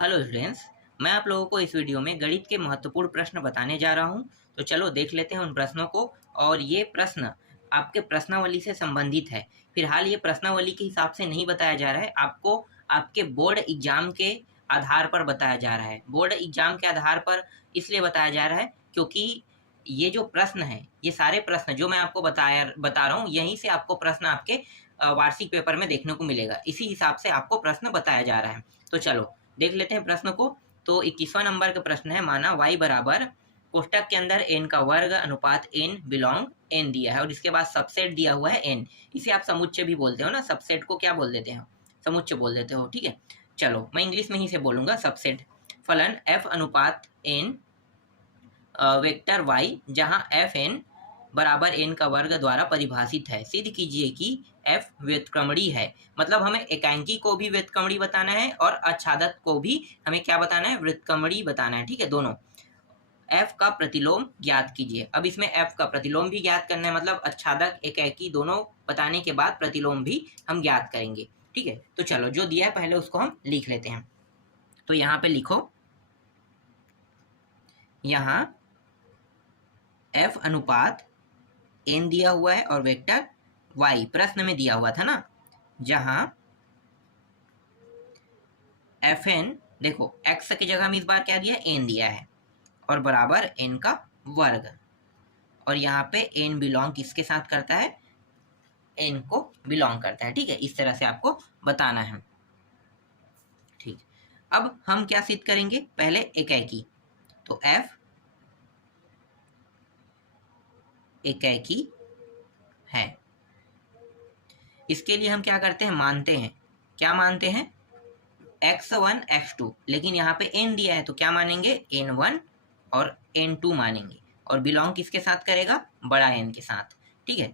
Hello students, मैं आप लोगों को इस वीडियो में गणित के महत्वपूर्ण प्रश्न बताने जा रहा हूं। तो चलो देख लेते हैं उन प्रश्नों को। और ये प्रश्न आपके प्रश्नावली से संबंधित है। फिलहाल ये प्रश्नावली के हिसाब से नहीं बताया जा रहा है, आपको आपके बोर्ड एग्जाम के आधार पर बताया जा रहा है। बोर्ड एग्जाम के आधार पर इसलिए बताया जा रहा है क्योंकि ये जो प्रश्न है, ये सारे प्रश्न जो मैं आपको बता रहा हूँ, यहीं से आपको प्रश्न आपके वार्षिक पेपर में देखने को मिलेगा। इसी हिसाब से आपको प्रश्न बताया जा रहा है। तो चलो देख लेते हैं प्रश्न को। तो 21वां नंबर का प्रश्न है, माना y बराबर कोष्टक के अंदर n का वर्ग अनुपात n बिलोंग n दिया है और इसके बाद सबसेट दिया हुआ है n। इसे आप समुच्चय भी बोलते हो ना, सबसेट को क्या बोल देते हो? समुच्चय बोल देते हो, ठीक है। चलो मैं इंग्लिश में ही से बोलूंगा, सबसेट। फलन f अनुपात n वेक्टर y जहां एफ एन बराबर एन का वर्ग द्वारा परिभाषित है। सिद्ध कीजिए कि f व्युत्क्रमणीय है। मतलब हमें एकांकी को भी व्युत्क्रमणीय बताना है और आच्छादक को भी हमें क्या बताना है? व्युत्क्रमणीय बताना है, ठीक है, दोनों। f का प्रतिलोम ज्ञात कीजिए। अब इसमें f का प्रतिलोम भी ज्ञात करना है, मतलब आच्छादक एकांकी दोनों बताने के बाद प्रतिलोम भी हम ज्ञात करेंगे, ठीक है। तो चलो जो दिया है पहले उसको हम लिख लेते हैं। तो यहाँ पे लिखो, यहाँ f अनुपात n दिया हुआ है और वेक्टर y प्रश्न में दिया हुआ था ना, जहां एफ एन, देखो x की जगह में इस बार क्या दिया है? n दिया है और बराबर n का वर्ग। और यहाँ पे n बिलोंग किसके साथ करता है? n को बिलोंग करता है, ठीक है। इस तरह से आपको बताना है, ठीक। अब हम क्या सिद्ध करेंगे? पहले एकाकी। तो f एकाकी है। इसके लिए हम क्या करते हैं? मानते हैं। क्या मानते हैं? x1 x2, लेकिन यहाँ पे n दिया है तो क्या मानेंगे? n1 और n2 मानेंगे। और बिलोंग किसके साथ करेगा? बड़ा n के साथ, ठीक है।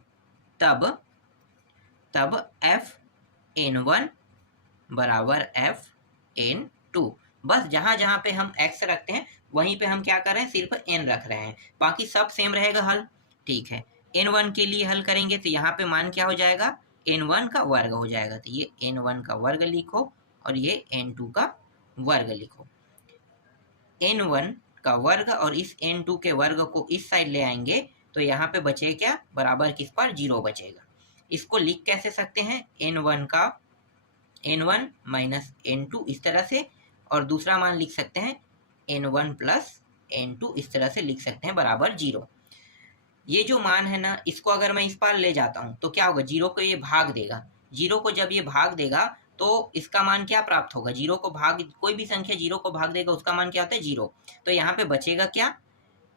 तब f n1 बराबर f n2। बस जहां जहां पे हम x रखते हैं वहीं पे हम क्या कर रहे हैं? सिर्फ n रख रहे हैं, बाकी सब सेम रहेगा हल, ठीक है। n1 के लिए हल करेंगे तो यहाँ पे मान क्या हो जाएगा? n1 का वर्ग हो जाएगा। तो ये n1 का वर्ग लिखो और ये n2 का वर्ग लिखो। n1 का वर्ग और इस n2 के वर्ग को इस साइड ले आएंगे तो यहाँ पे बचे क्या? बराबर किस पर? 0 बचेगा। इसको लिख कैसे सकते हैं? n1 का n1 माइनस n2 इस तरह से, और दूसरा मान लिख सकते हैं n1 प्लस n2 इस तरह से लिख सकते हैं, बराबर 0। ये जो मान है ना, इसको अगर मैं इस पार ले जाता हूँ तो क्या होगा? 0 को ये भाग देगा। 0 को जब ये भाग देगा तो इसका मान क्या प्राप्त होगा? 0 को भाग, कोई भी संख्या 0 को भाग देगा उसका मान क्या होता है? 0। तो यहाँ पे बचेगा क्या?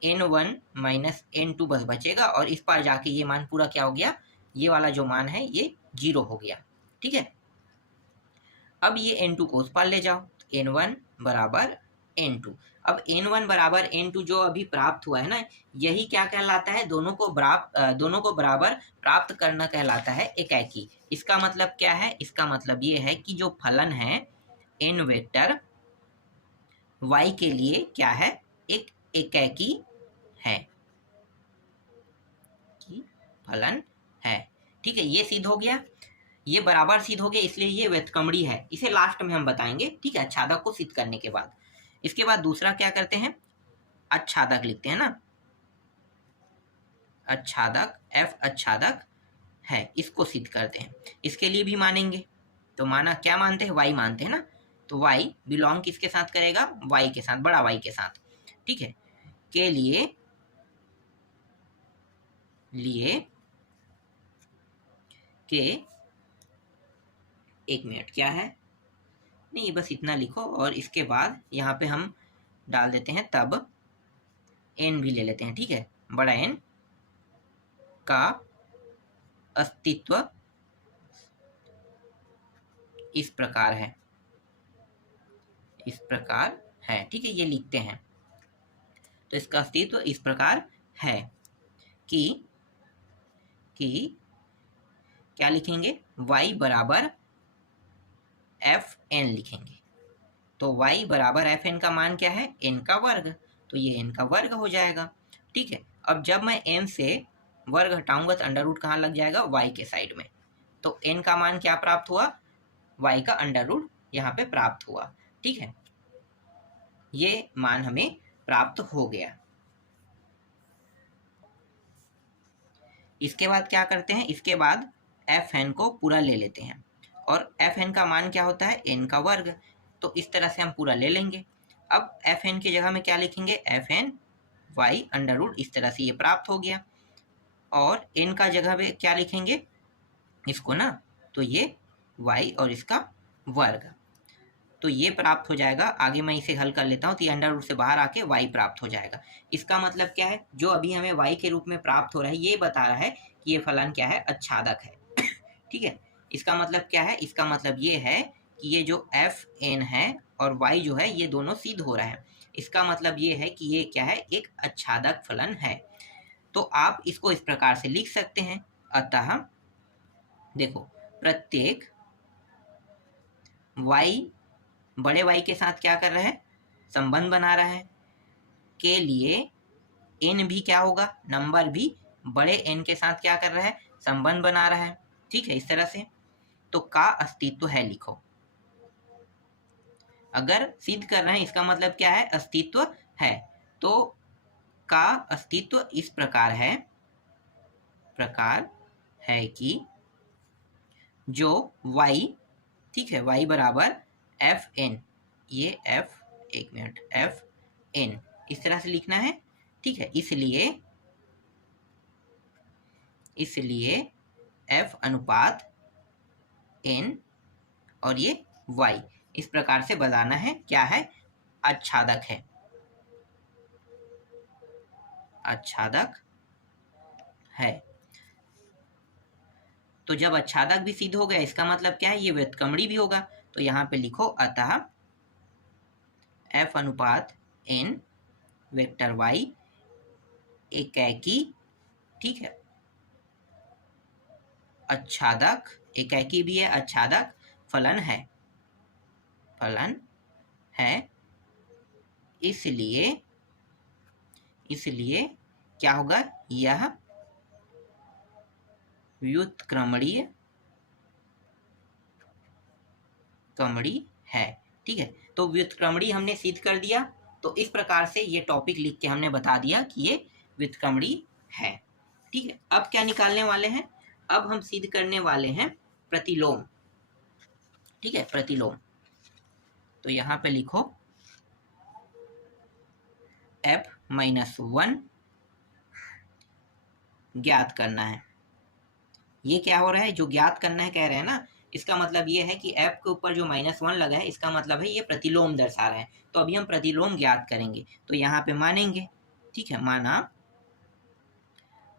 n1 माइनस n2 बस बचेगा, और इस पार जाके ये मान पूरा क्या हो गया? ये वाला जो मान है ये 0 हो गया, ठीक है। अब ये n2 को उस पार ले जाओ, n1 बराबर n2। अब n1 बराबर n2 जो अभी प्राप्त हुआ है ना, यही क्या कहलाता है? दोनों को बराबर प्राप्त करना कहलाता है एकाकी। इसका मतलब क्या है? इसका मतलब ये है कि जो फलन है n वेक्टर y के लिए क्या है? एक एकाकी है, कि फलन है, ठीक है। ये सिद्ध हो गया, ये बराबर सिद्ध हो गया, इसलिए ये व्युत्क्रमणीय है। इसे लास्ट में हम बताएंगे, ठीक है, आच्छादक को सिद्ध करने के बाद। इसके बाद दूसरा क्या करते हैं? आच्छादक लिखते हैं ना, आच्छादक, f आच्छादक है, इसको सिद्ध करते हैं। इसके लिए भी मानेंगे। तो माना, क्या मानते हैं? y मानते हैं ना। तो y बिलोंग किसके साथ करेगा? y के साथ, बड़ा y के साथ, ठीक है। के लिए के, एक मिनट, क्या है? नहीं, बस इतना लिखो और इसके बाद यहाँ पे हम डाल देते हैं तब n भी ले लेते हैं, ठीक है। बड़ा N का अस्तित्व इस प्रकार है, इस प्रकार है, ठीक है, ये लिखते हैं। तो इसका अस्तित्व इस प्रकार है कि क्या लिखेंगे? y बराबर एफ एन लिखेंगे। तो y बराबर एफ एन का मान क्या है? n का वर्ग। तो ये n का वर्ग हो जाएगा, ठीक है। अब जब मैं n से वर्ग हटाऊंगा तो अंडर रूट कहाँ लग जाएगा? y के साइड में। तो n का मान क्या प्राप्त हुआ? y का अंडर रूट यहाँ पे प्राप्त हुआ, ठीक है। ये मान हमें प्राप्त हो गया। इसके बाद क्या करते हैं, इसके बाद एफ एन को पूरा ले लेते हैं और एफ एन का मान क्या होता है, एन का वर्ग। तो इस तरह से हम पूरा ले लेंगे। अब एफ एन की जगह में क्या लिखेंगे, F N Y under root, इस तरह से ये प्राप्त हो गया। और एन का जगह पे क्या लिखेंगे इसको ना, तो ये वाई और इसका वर्ग, तो ये प्राप्त हो जाएगा। आगे मैं इसे हल कर लेता हूँ, तो ये अंडर रूट से बाहर आके वाई प्राप्त हो जाएगा। इसका मतलब क्या है, जो अभी हमें वाई के रूप में प्राप्त हो रहा है, ये बता रहा है कि ये फलन क्या है, अच्छादक है। ठीक है, इसका मतलब क्या है, इसका मतलब ये है कि ये जो एफ एन है और वाई जो है, ये दोनों सिद्ध हो रहा है। इसका मतलब ये है कि ये क्या है, एक अच्छादक फलन है। तो आप इसको इस प्रकार से लिख सकते हैं। अतः देखो, प्रत्येक y बड़े y के साथ क्या कर रहा है, संबंध बना रहा है, के लिए n भी क्या होगा, नंबर भी बड़े n के साथ क्या कर रहा है, संबंध बना रहा है। ठीक है, इस तरह से। तो का अस्तित्व है लिखो। अगर सिद्ध कर रहे हैं इसका मतलब क्या है, अस्तित्व है। तो का अस्तित्व इस प्रकार है कि जो y, ठीक है, y बराबर एफ एन, ये एक मिनट एफ एन इस तरह से लिखना है। ठीक है, इसलिए f अनुपात n और ये y इस प्रकार से बताना है, क्या है, अच्छादक है, अच्छादक है। तो जब अच्छादक भी सिद्ध हो गया, इसका मतलब क्या है, ये व्युत्क्रमणी भी होगा। तो यहाँ पे लिखो, अतः f अनुपात n वेक्टर y एकाकी, ठीक है, अच्छादक, एकाकी भी है, अच्छादक फलन है। इसलिए क्या होगा, यह व्युत्क्रमणीय है। ठीक है, तो व्युत्क्रमणी हमने सिद्ध कर दिया। तो इस प्रकार से ये टॉपिक लिख के हमने बता दिया कि ये व्युत्क्रमणी है। ठीक है, अब क्या निकालने वाले हैं, अब हम सिद्ध करने वाले हैं प्रतिलोम। ठीक है, प्रतिलोम। तो यहाँ पे लिखो f-1 ज्ञात करना है। ये क्या हो रहा है, जो ज्ञात करना है कह रहे हैं ना, इसका मतलब ये है कि f के ऊपर जो -1 लगा है, इसका मतलब है ये प्रतिलोम दर्शा रहा है। तो अभी हम प्रतिलोम ज्ञात करेंगे। तो यहाँ पे मानेंगे, ठीक है, माना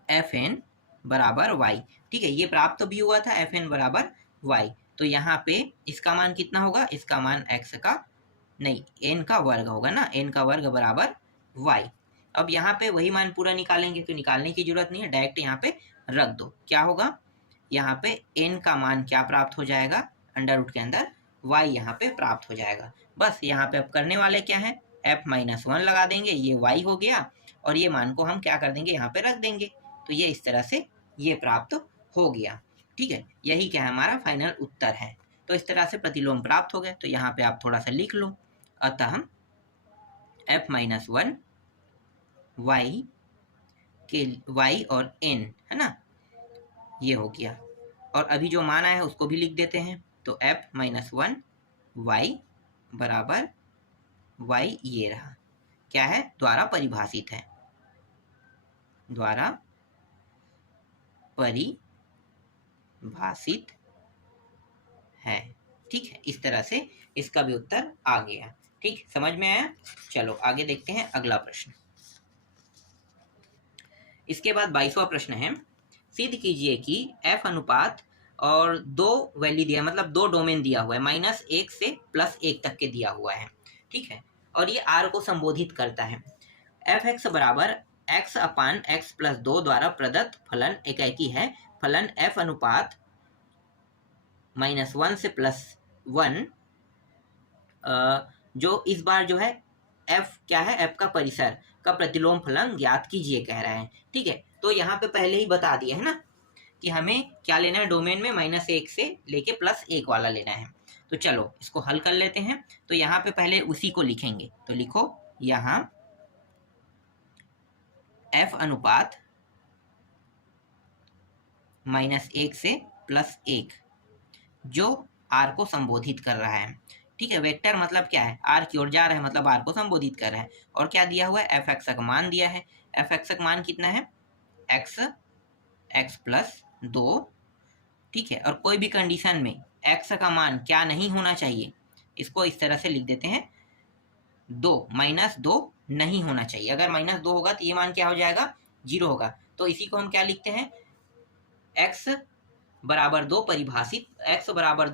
fn बराबर y। ठीक है, ये प्राप्त भी हुआ था, fn बराबर y। तो यहाँ पे इसका मान कितना होगा, इसका मान x का नहीं, n का वर्ग होगा ना, n का वर्ग बराबर y। अब यहाँ पे वही मान पूरा निकालेंगे, तो निकालने की जरूरत नहीं है, डायरेक्ट यहाँ पे रख दो। क्या होगा, यहाँ पे n का मान क्या प्राप्त हो जाएगा, अंडर रूट के अंदर y यहाँ पे प्राप्त हो जाएगा। बस यहाँ पे अब करने वाले क्या है, f-1 लगा देंगे, ये y हो गया, और ये मान को हम क्या कर देंगे, यहाँ पे रख देंगे। तो ये इस तरह से ये प्राप्त हो गया। ठीक है, यही क्या है, हमारा फाइनल उत्तर है। तो इस तरह से प्रतिलोम प्राप्त हो गए। तो यहाँ पे आप थोड़ा सा लिख लो, अतः f-1 y के y और n है ना, ये हो गया। और अभी जो मान आया है उसको भी लिख देते हैं। तो f-1 y बराबर y ये रहा, क्या है, द्वारा परिभाषित है, द्वारा परिभाषित है। ठीक है, इस तरह से इसका भी उत्तर आ गया। ठीक, समझ में आया। चलो आगे देखते हैं अगला प्रश्न। इसके बाद 22वां प्रश्न है, सिद्ध कीजिए कि f अनुपात और 2 वैल्यू दिया, मतलब 2 डोमेन दिया हुआ है, -1 से +1 तक के दिया हुआ है। ठीक है, और ये r को संबोधित करता है। f(x) बराबर x/x+2 द्वारा प्रदत्त फलन एकाकी है। फलन f अनुपात -1 से +1, जो इस बार जो है f क्या है, f का परिसर का प्रतिलोम फलन ज्ञात कीजिए कह रहा है। ठीक है, तो यहाँ पे पहले ही बता दिया है ना कि हमें क्या लेना है, डोमेन में -1 से लेके +1 वाला लेना है। तो चलो इसको हल कर लेते हैं। तो यहाँ पे पहले उसी को लिखेंगे, तो लिखो यहाँ f अनुपात -1 से +1 जो r को संबोधित कर रहा है। ठीक है, वेक्टर मतलब क्या है, r की ओर जा रहा है मतलब r को संबोधित कर रहा है। और क्या दिया हुआ है, f(x) का मान दिया है। f(x) का मान कितना है, x +2। ठीक है, और कोई भी कंडीशन में x का मान क्या नहीं होना चाहिए, इसको इस तरह से लिख देते हैं, 2 -2 नहीं होना चाहिए। अगर -2 होगा तो ये मान क्या हो जाएगा, 0 होगा। तो इसी को हम क्या लिखते हैं, x बराबर 2 परिभाषित, x बराबर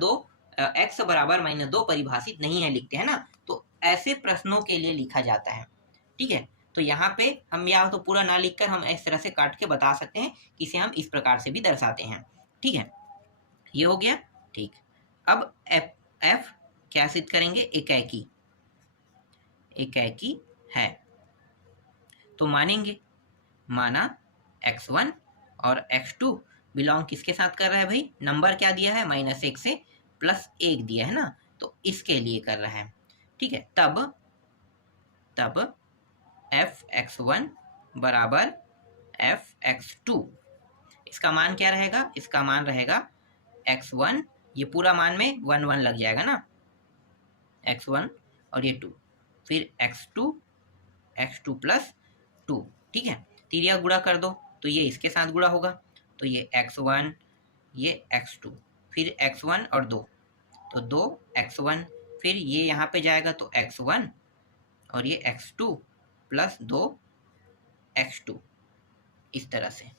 -2 परिभाषित नहीं है लिखते हैं ना। तो ऐसे प्रश्नों के लिए लिखा जाता है। ठीक है, तो यहाँ पे हम या तो पूरा ना लिखकर हम इस तरह से काट के बता सकते हैं कि इसे हम इस प्रकार से भी दर्शाते हैं। ठीक है, ये हो गया। ठीक, अब f क्या सिद्ध करेंगे, एकाकी है। तो मानेंगे, माना x1 और x2 बिलोंग किसके साथ कर रहा है भाई, नंबर क्या दिया है, -1 से +1 दिया है ना, तो इसके लिए कर रहा है। ठीक है, तब f(x1) बराबर f(x2), इसका मान क्या रहेगा, इसका मान रहेगा x1, ये पूरा मान में 1 1 लग जाएगा ना, x1 और ये 2, फिर x2 +2। ठीक है, तिरिया गुणा कर दो तो ये इसके साथ गुणा होगा, तो ये x1 ये x2, फिर x1 और 2, तो 2x1, फिर ये यहाँ पे जाएगा तो x1 और ये x2 + 2x2, इस तरह से।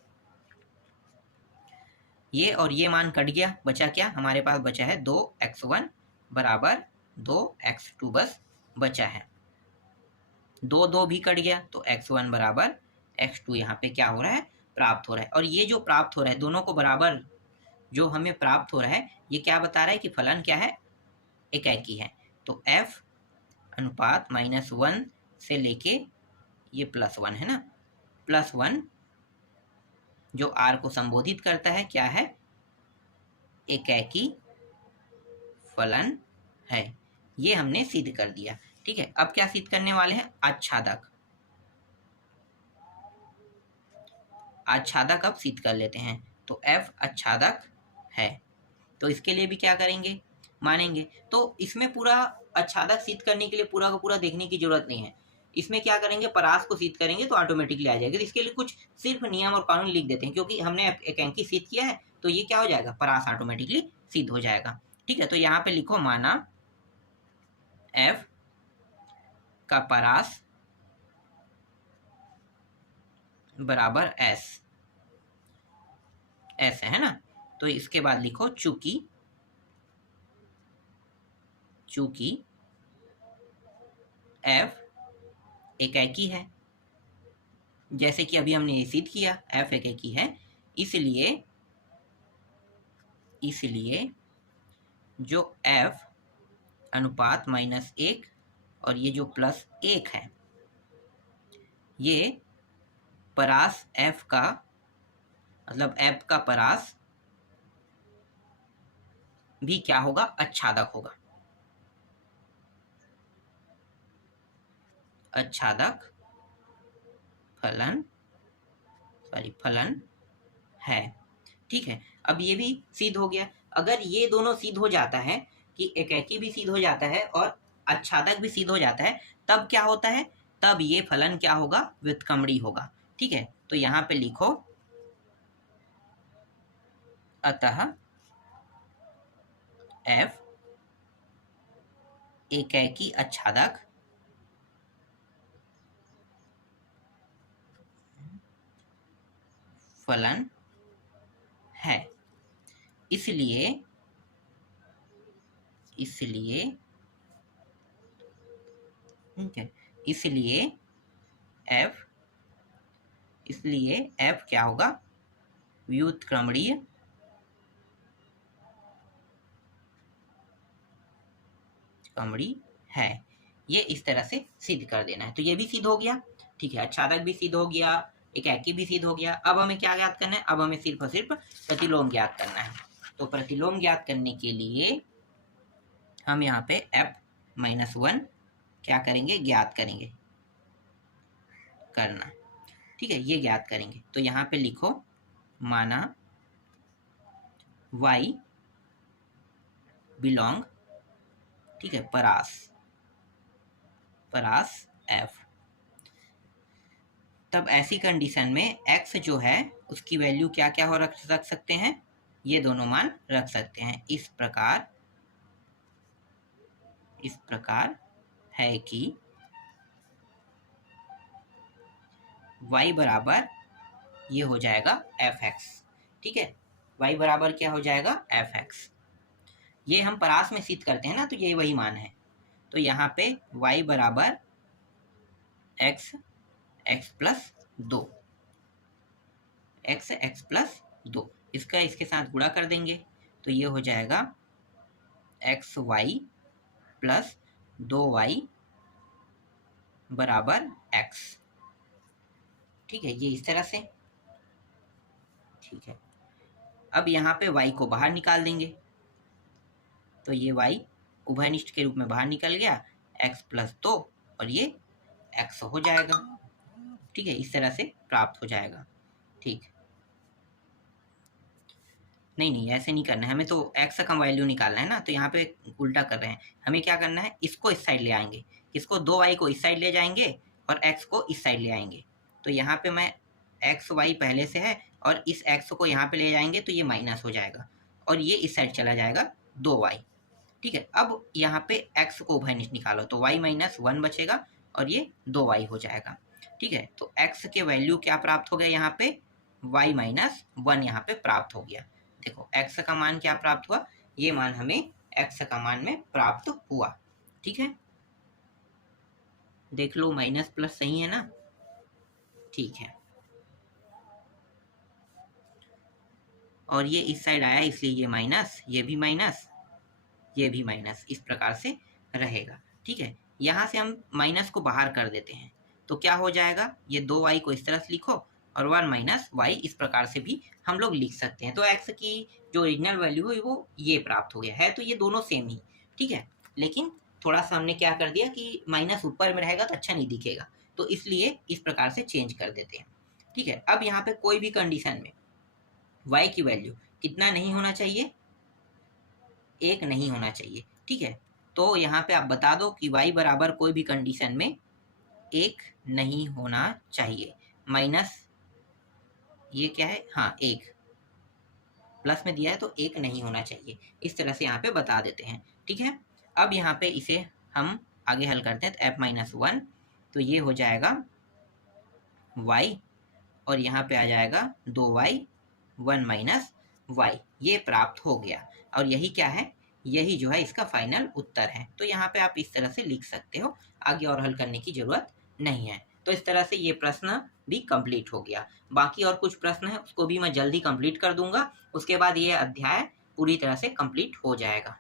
ये और ये मान कट गया, बचा क्या, हमारे पास बचा है 2x1 बराबर 2x2, बस बचा है 2 भी कट गया, तो x1 बराबर x2 यहाँ पे क्या हो रहा है, प्राप्त हो रहा है। और ये जो प्राप्त हो रहा है, दोनों को बराबर जो हमें प्राप्त हो रहा है, ये क्या बता रहा है कि फलन क्या है, एकाकी है। तो f अनुपात -1 से लेके ये +1 है ना, +1 जो r को संबोधित करता है, क्या है, एकाकी फलन है। ये हमने सिद्ध कर दिया। ठीक है, अब क्या सिद्ध करने वाले हैं, आच्छादक। आच्छादक अब सिद्ध कर लेते हैं। तो f आच्छादक है, तो इसके लिए भी क्या करेंगे, मानेंगे। तो इसमें पूरा आच्छादक सिद्ध करने के लिए पूरा का पूरा देखने की जरूरत नहीं है। इसमें क्या करेंगे, परास को सिद्ध करेंगे तो ऑटोमेटिकली आ जाएगा। तो इसके लिए कुछ सिर्फ नियम और कानून लिख देते हैं, क्योंकि हमने एकांकी सिद्ध किया है तो ये क्या हो जाएगा, परास ऑटोमेटिकली सिद्ध हो जाएगा। ठीक है, तो यहाँ पे लिखो, माना f का परास बराबर s है ना। तो इसके बाद लिखो, चूंकि f एकाकी है, जैसे कि अभी हमने सिद्ध किया f एकाकी है, इसलिए जो f अनुपात -1 और ये जो +1 है, ये परास f का, मतलब f का परास भी क्या होगा, आच्छादक होगा। आच्छादक फलन है। ठीक है, अब ये भी सिद्ध हो गया। अगर ये दोनों सिद्ध हो जाता है कि एकाकी भी सिद्ध हो जाता है और आच्छादक भी सिद्ध हो जाता है, तब क्या होता है, तब ये फलन क्या होगा, व्युत्क्रमणीय होगा। ठीक है, तो यहाँ पे लिखो, अतः f एकाकी आच्छादक फलन है। इसलिए ठीक है, इसलिए f क्या होगा, व्युत्क्रमणीय है। ये इस तरह से सिद्ध कर देना है। तो ये भी सिद्ध हो गया। ठीक है, आच्छादक भी सिद्ध हो गया, एकाकी भी सिद्ध हो गया। अब हमें क्या ज्ञात करना है, अब हमें सिर्फ और सिर्फ प्रतिलोम ज्ञात करना है। तो प्रतिलोम ज्ञात करने के लिए हम यहाँ पे f-1 क्या करेंगे, ज्ञात करेंगे, करना, ठीक है, ये ज्ञात करेंगे। तो यहाँ पे लिखो माना y बिलोंग, ठीक है, परास f। तब ऐसी कंडीशन में x जो है उसकी वैल्यू क्या क्या हो रख सकते हैं, ये दोनों मान रख सकते हैं। इस प्रकार है कि y बराबर ये हो जाएगा fx, ठीक है, y बराबर क्या हो जाएगा fx। ये हम परास में सिद्ध करते हैं ना, तो ये वही मान है। तो यहाँ पे y बराबर x प्लस 2, x प्लस 2, इसका इसके साथ गुणा कर देंगे तो ये हो जाएगा xy प्लस 2y बराबर x, ठीक है, ये इस तरह से, ठीक है। अब यहाँ पे y को बाहर निकाल देंगे तो ये y उभयनिष्ठ के रूप में बाहर निकल गया, x प्लस 2 और ये x हो जाएगा, ठीक है, इस तरह से प्राप्त हो जाएगा, ठीक। नहीं ऐसे नहीं करना है, हमें तो x का वैल्यू निकालना है ना, तो यहाँ पे उल्टा कर रहे हैं। हमें क्या करना है, इसको इस साइड ले आएंगे, इसको 2y को इस साइड ले जाएंगे और x को इस साइड ले आएंगे। तो यहाँ पे मैं xy पहले से है और इस x को यहाँ पे ले जाएंगे तो ये माइनस हो जाएगा और ये इस साइड चला जाएगा 2y, ठीक है। अब यहाँ पे x को उभयनिष्ठ निकालो तो y माइनस 1 बचेगा और ये 2y हो जाएगा, ठीक है। तो x के वैल्यू क्या प्राप्त हो गया, यहाँ पे y माइनस 1 यहाँ पे प्राप्त हो गया। देखो x का मान क्या प्राप्त हुआ, ये मान हमें x का मान में प्राप्त हुआ, ठीक है। देख लो माइनस प्लस सही है ना, ठीक है। और ये इस साइड आया इसलिए ये माइनस, ये भी माइनस, ये भी माइनस, इस प्रकार से रहेगा, ठीक है। यहाँ से हम माइनस को बाहर कर देते हैं तो क्या हो जाएगा, ये 2y को इस तरह से लिखो और 1 माइनस y इस प्रकार से भी हम लोग लिख सकते हैं। तो x की जो ओरिजिनल वैल्यू है वो ये प्राप्त हो गया है। तो ये दोनों सेम ही, ठीक है, लेकिन थोड़ा सा हमने क्या कर दिया कि माइनस ऊपर में रहेगा तो अच्छा नहीं दिखेगा, तो इसलिए इस प्रकार से चेंज कर देते हैं, ठीक है। अब यहाँ पे कोई भी कंडीशन में y की वैल्यू कितना नहीं होना चाहिए, 1 नहीं होना चाहिए, ठीक है। तो यहाँ पे आप बता दो कि y बराबर कोई भी कंडीशन में 1 नहीं होना चाहिए, माइनस ये क्या है, हाँ 1, प्लस में दिया है तो 1 नहीं होना चाहिए, इस तरह से यहाँ पे बता देते हैं, ठीक है। अब यहाँ पे इसे हम आगे हल करते हैं तो f-1, तो ये हो जाएगा y और यहाँ पे आ जाएगा 2y 1 माइनस y, ये प्राप्त हो गया। और यही क्या है, यही जो है इसका फाइनल उत्तर है। तो यहाँ पे आप इस तरह से लिख सकते हो, आगे और हल करने की जरूरत नहीं है। तो इस तरह से ये प्रश्न भी कंप्लीट हो गया। बाकी और कुछ प्रश्न है उसको भी मैं जल्दी कंप्लीट कर दूंगा, उसके बाद ये अध्याय पूरी तरह से कंप्लीट हो जाएगा।